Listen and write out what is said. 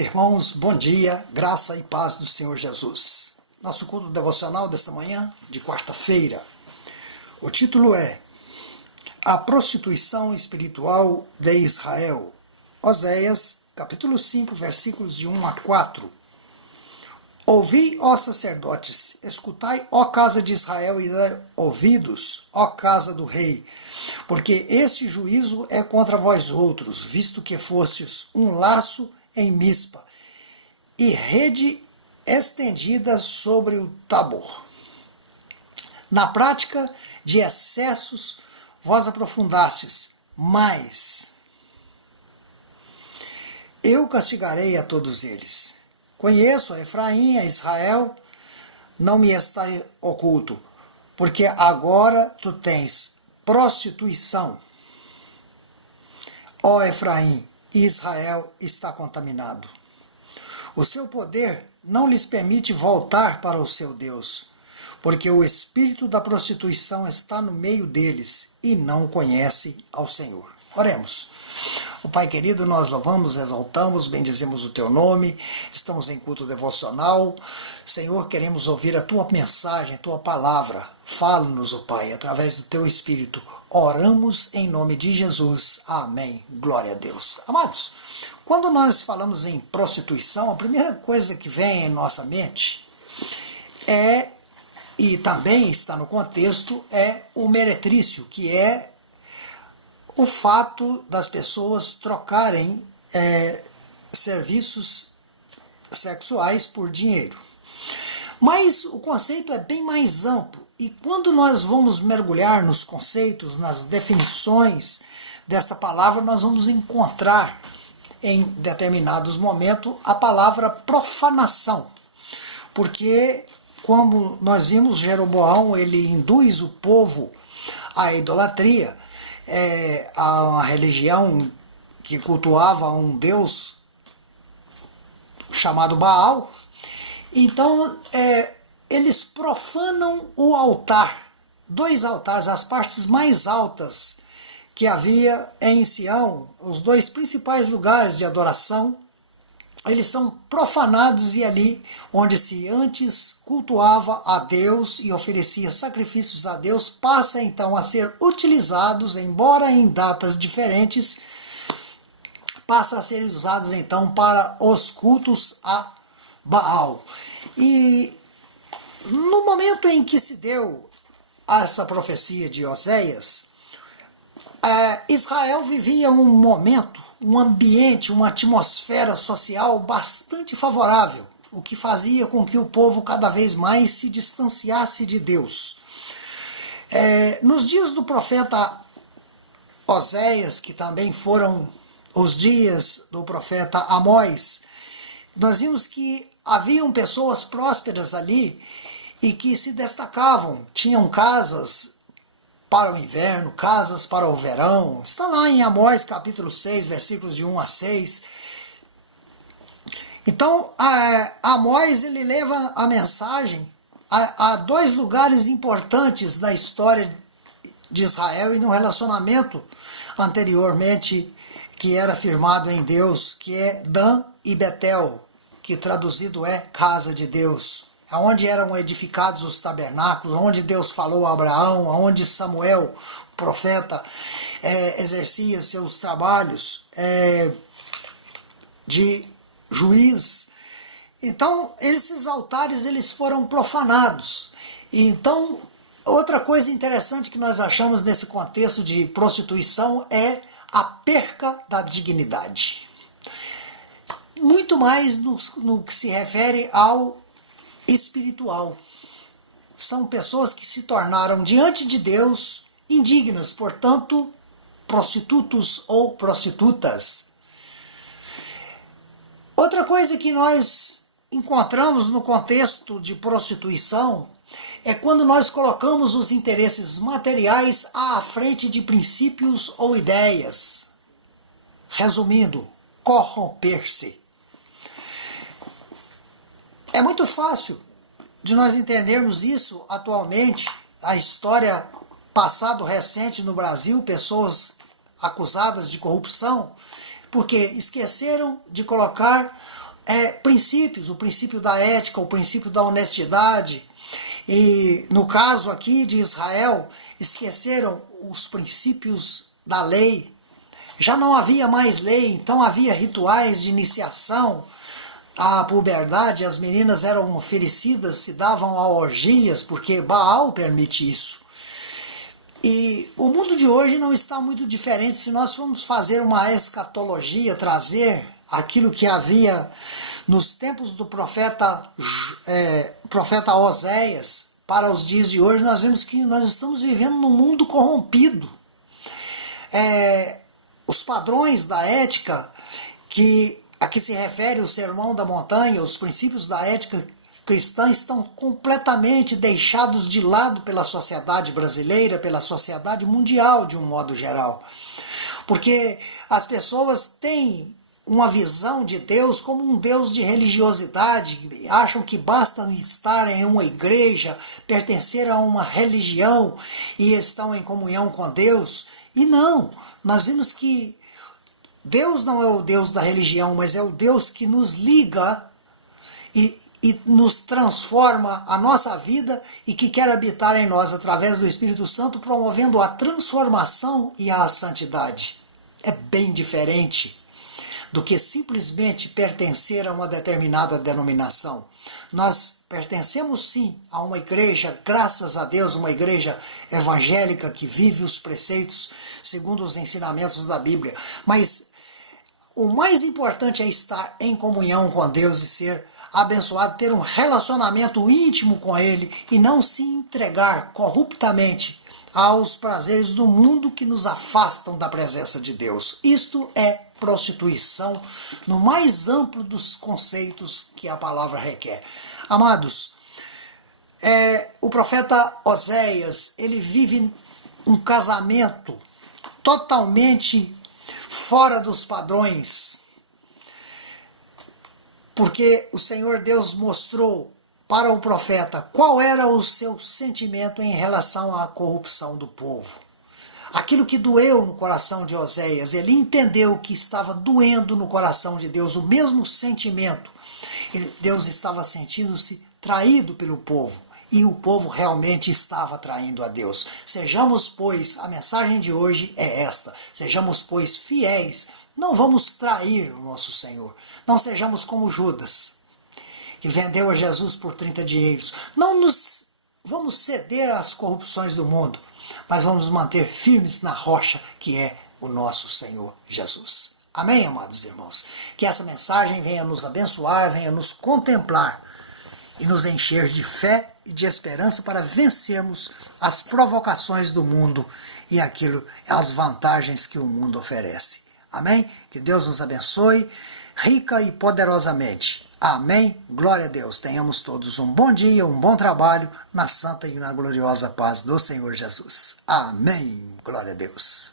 Irmãos, bom dia, graça e paz do Senhor Jesus. Nosso culto devocional desta manhã, de quarta-feira. O título é A Prostituição Espiritual de Israel. Oséias, capítulo 5, versículos de 1 a 4. Ouvi, ó sacerdotes, escutai, ó casa de Israel, e dai ouvidos, ó casa do rei, porque este juízo é contra vós outros, visto que fostes um laço em Mispa, e rede estendida sobre o Tabor. Na prática de excessos vós aprofundastes, mas eu castigarei a todos eles. Conheço a Efraim, a Israel, não me está oculto, porque agora tu tens prostituição. Ó Efraim, Israel está contaminado. O seu poder não lhes permite voltar para o seu Deus, porque o espírito da prostituição está no meio deles e não conhece ao Senhor. Oremos. O Pai querido, nós louvamos, exaltamos, bendizemos o Teu nome, estamos em culto devocional. Senhor, queremos ouvir a Tua mensagem, a Tua palavra. Fala-nos, ó Pai, através do Teu Espírito. Oramos em nome de Jesus. Amém. Glória a Deus. Amados, quando nós falamos em prostituição, a primeira coisa que vem em nossa mente e também está no contexto, é o meretrício, que é o fato das pessoas trocarem serviços sexuais por dinheiro. Mas o conceito é bem mais amplo, e quando nós vamos mergulhar nos conceitos, nas definições desta palavra, nós vamos encontrar em determinados momentos a palavra profanação, porque como nós vimos, Jeroboão, ele induz o povo à idolatria, a uma religião que cultuava um deus chamado Baal. Então eles profanam o altar, dois altares, as partes mais altas que havia em Sião, os dois principais lugares de adoração, eles são profanados, e ali onde se antes cultuava a Deus e oferecia sacrifícios a Deus, passa então a ser utilizados, embora em datas diferentes, passa a ser usados então para os cultos a Baal. E no momento em que se deu essa profecia de Oséias, Israel vivia um momento, um ambiente, uma atmosfera social bastante favorável, o que fazia com que o povo cada vez mais se distanciasse de Deus. Nos dias do profeta Oséias, que também foram os dias do profeta Amós, nós vimos que haviam pessoas prósperas ali e que se destacavam, tinham casas para o inverno, casas para o verão. Está lá em Amós capítulo 6, versículos de 1 a 6. Então, Amós, ele leva a mensagem a dois lugares importantes da história de Israel e no relacionamento anteriormente que era firmado em Deus, que é Dan e Betel, que traduzido é casa de Deus, onde eram edificados os tabernáculos, onde Deus falou a Abraão, onde Samuel, o profeta, exercia seus trabalhos de juiz. Então, esses altares eles foram profanados. Então, outra coisa interessante que nós achamos nesse contexto de prostituição é a perca da dignidade. Muito mais no que se refere ao espiritual. São pessoas que se tornaram diante de Deus indignas, portanto, prostitutos ou prostitutas. Outra coisa que nós encontramos no contexto de prostituição é quando nós colocamos os interesses materiais à frente de princípios ou ideias. Resumindo, corromper-se. É muito fácil de nós entendermos isso atualmente, a história passado recente no Brasil, pessoas acusadas de corrupção, porque esqueceram de colocar princípios, o princípio da ética, o princípio da honestidade. E no caso aqui de Israel, esqueceram os princípios da lei. Já não havia mais lei, então havia rituais de iniciação à puberdade. As meninas eram oferecidas, se davam a orgias, porque Baal permite isso. E o mundo de hoje não está muito diferente. Se nós formos fazer uma escatologia, trazer aquilo que havia nos tempos do profeta Oséias para os dias de hoje, nós vemos que nós estamos vivendo num mundo corrompido. Os padrões da ética a que se refere o Sermão da Montanha, os princípios da ética cristã estão completamente deixados de lado pela sociedade brasileira, pela sociedade mundial de um modo geral. Porque as pessoas têm uma visão de Deus como um Deus de religiosidade, acham que basta estar em uma igreja, pertencer a uma religião e estão em comunhão com Deus. E não, nós vimos que Deus não é o Deus da religião, mas é o Deus que nos liga e nos transforma a nossa vida e que quer habitar em nós através do Espírito Santo, promovendo a transformação e a santidade. É bem diferente do que simplesmente pertencer a uma determinada denominação. Nós pertencemos sim a uma igreja, graças a Deus, uma igreja evangélica que vive os preceitos segundo os ensinamentos da Bíblia. Mas o mais importante é estar em comunhão com Deus e ser abençoado, ter um relacionamento íntimo com Ele e não se entregar corruptamente aos prazeres do mundo que nos afastam da presença de Deus. Isto é prostituição no mais amplo dos conceitos que a palavra requer. Amados, o profeta Oséias, ele vive um casamento totalmente fora dos padrões, porque o Senhor Deus mostrou para o profeta qual era o seu sentimento em relação à corrupção do povo. Aquilo que doeu no coração de Oséias, ele entendeu que estava doendo no coração de Deus, o mesmo sentimento. Deus estava sentindo-se traído pelo povo, e o povo realmente estava traindo a Deus. Sejamos, pois, a mensagem de hoje é esta, sejamos, pois, fiéis, não vamos trair o nosso Senhor, não sejamos como Judas, que vendeu a Jesus por 30 dinheiros. Não vamos ceder às corrupções do mundo, mas vamos manter firmes na rocha que é o nosso Senhor Jesus. Amém, amados irmãos? Que essa mensagem venha nos abençoar, venha nos contemplar e nos encher de fé e de esperança para vencermos as provocações do mundo e as vantagens que o mundo oferece. Amém? Que Deus nos abençoe rica e poderosamente. Amém? Glória a Deus. Tenhamos todos um bom dia, um bom trabalho na santa e na gloriosa paz do Senhor Jesus. Amém. Glória a Deus.